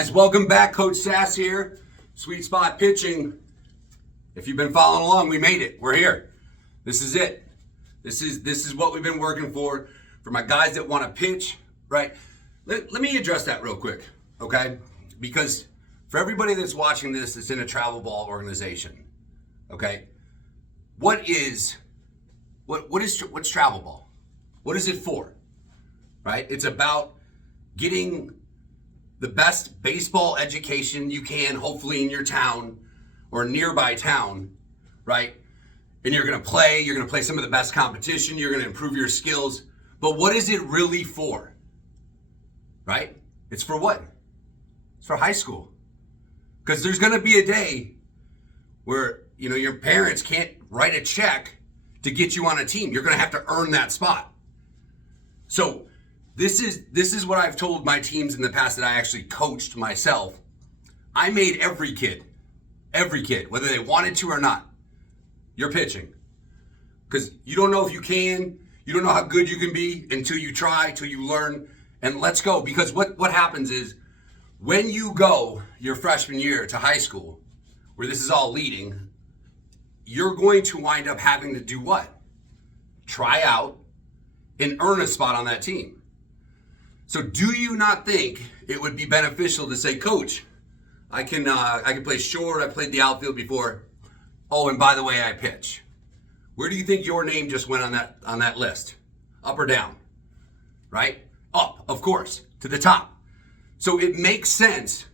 Guys, welcome back. Coach Sass here. Sweet Spot Pitching. If you've been following along, we made it. We're here. This is it. This is what we've been working for my guys that want to pitch, right? Let me address that real quick, okay? Because for everybody that's watching this that's in a travel ball organization, okay? What's travel ball? What is it for? Right? It's about getting the best baseball education you can, hopefully in your town or nearby town, right? And you're gonna play some of the best competition, you're gonna improve your skills, but what is it really for, right? It's for what? It's for high school. Because there's gonna be a day where, your parents can't write a check to get you on a team. You're gonna have to earn that spot. So this is what I've told my teams in the past that I actually coached myself. I made every kid, whether they wanted to or not, you're pitching. Because you don't know if you can, you don't know how good you can be until you try, till you learn, and let's go. Because what happens is, when you go your freshman year to high school, where this is all leading, you're going to wind up having to do what? Try out and earn a spot on that team. So do you not think it would be beneficial to say, Coach, I can play short, I played the outfield before. Oh, and by the way, I pitch. Where do you think your name just went on that list? Up or down? Right? Up, of course, to the top. So it makes sense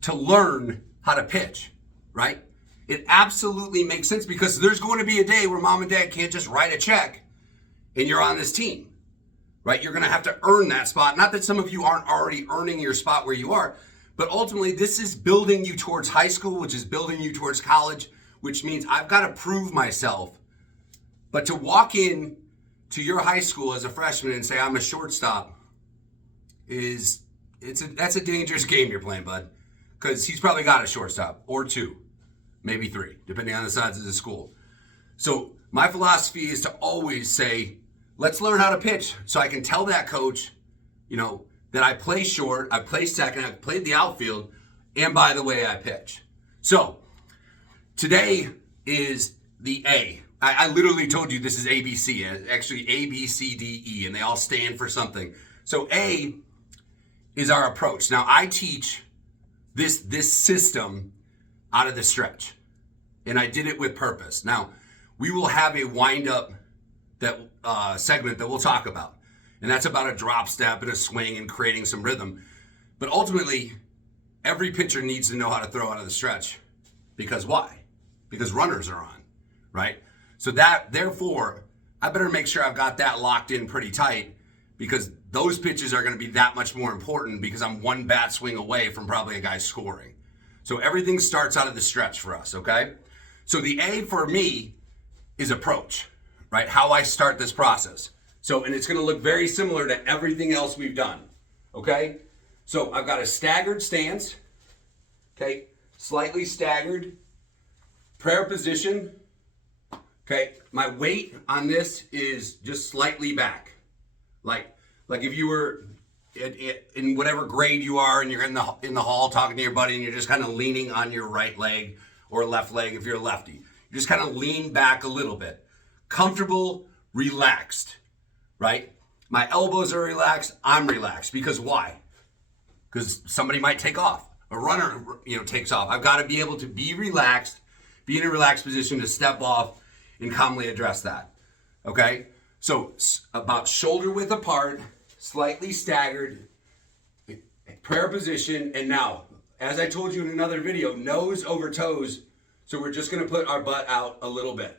to learn how to pitch, right? It absolutely makes sense, because there's going to be a day where mom and dad can't just write a check and you're on this team. Right? You're going to have to earn that spot. Not that some of you aren't already earning your spot where you are, but ultimately this is building you towards high school, which is building you towards college, which means I've got to prove myself. But to walk in to your high school as a freshman and say I'm a shortstop that's a dangerous game you're playing, bud. Because he's probably got a shortstop or two, maybe three, depending on the size of the school. So my philosophy is to always say, let's learn how to pitch, so I can tell that coach, that I play short, I play second, I've played the outfield, and by the way, I pitch. So today is the A. I literally told you this is ABC, actually A, B, C, D, E, and they all stand for something. So A is our approach. Now I teach this system out of the stretch, and I did it with purpose. Now we will have a wind-up segment that we'll talk about. And that's about a drop step and a swing and creating some rhythm. But ultimately, every pitcher needs to know how to throw out of the stretch. Because why? Because runners are on, right? So therefore, I better make sure I've got that locked in pretty tight, because those pitches are going to be that much more important, because I'm one bat swing away from probably a guy scoring. So everything starts out of the stretch for us, okay? So the A for me is approach. Right? How I start this process. So, and it's going to look very similar to everything else we've done. Okay? So I've got a staggered stance. Okay? Slightly staggered. Prayer position. Okay? My weight on this is just slightly back. Like if you were in whatever grade you are and you're in the hall talking to your buddy and you're just kind of leaning on your right leg or left leg if you're a lefty. You just kind of lean back a little bit. Comfortable, relaxed, right? My elbows are relaxed, I'm relaxed. Because why? Because somebody might take off. A runner, takes off. I've got to be able to be relaxed, be in a relaxed position to step off and calmly address that, okay? So about shoulder width apart, slightly staggered, prayer position, and now, as I told you in another video, nose over toes. So we're just going to put our butt out a little bit,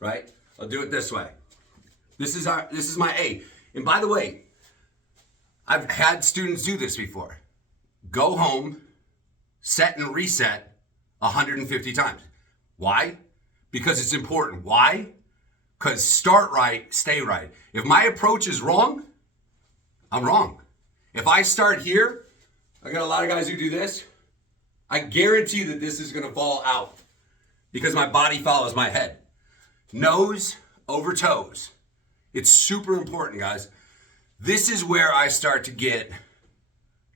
right? I'll do it this way. This is my A. And by the way, I've had students do this before. Go home, set and reset 150 times. Why? Because it's important. Why? Because start right, stay right. If my approach is wrong, I'm wrong. If I start here, I got a lot of guys who do this. I guarantee that this is going to fall out because my body follows my head. Nose over toes. It's super important, guys. This is where I start to get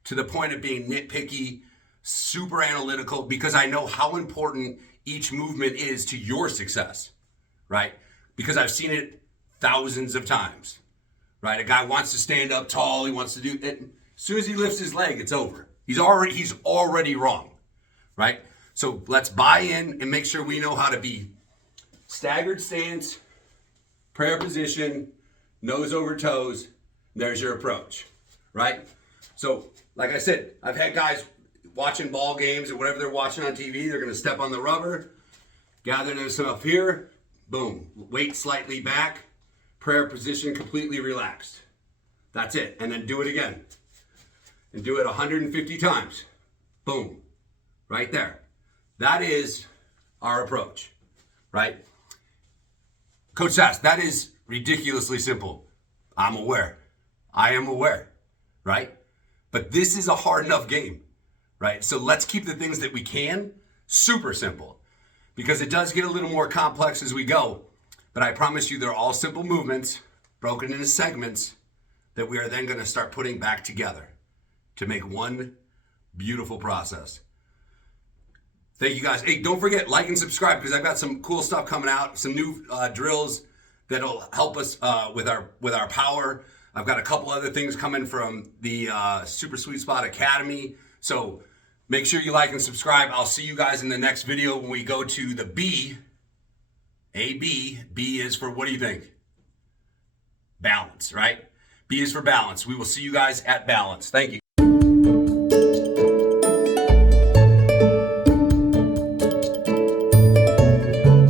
to the point of being nitpicky, super analytical, because I know how important each movement is to your success, right? Because I've seen it thousands of times, right? A guy wants to stand up tall, he wants to do it. As soon as he lifts his leg, it's over. He's already wrong, right? So let's buy in and make sure we know how to be staggered stance, prayer position, nose over toes. There's your approach, right? So, like I said, I've had guys watching ball games or whatever they're watching on TV. They're going to step on the rubber, gather themselves here, boom, weight slightly back, prayer position completely relaxed. That's it. And then do it again. And do it 150 times. Boom. Right there. That is our approach, right? Coach Sass, that is ridiculously simple. I'm aware. I am aware, right? But this is a hard enough game, right? So let's keep the things that we can super simple, because it does get a little more complex as we go. But I promise you, they're all simple movements broken into segments that we are then going to start putting back together to make one beautiful process. Thank you guys. Hey, don't forget, like and subscribe, because I've got some cool stuff coming out, some new drills that'll help us with our power. I've got a couple other things coming from the Super Sweet Spot Academy. So make sure you like and subscribe. I'll see you guys in the next video when we go to the B. A-B. B is for, what do you think? Balance, right? B is for balance. We will see you guys at balance. Thank you.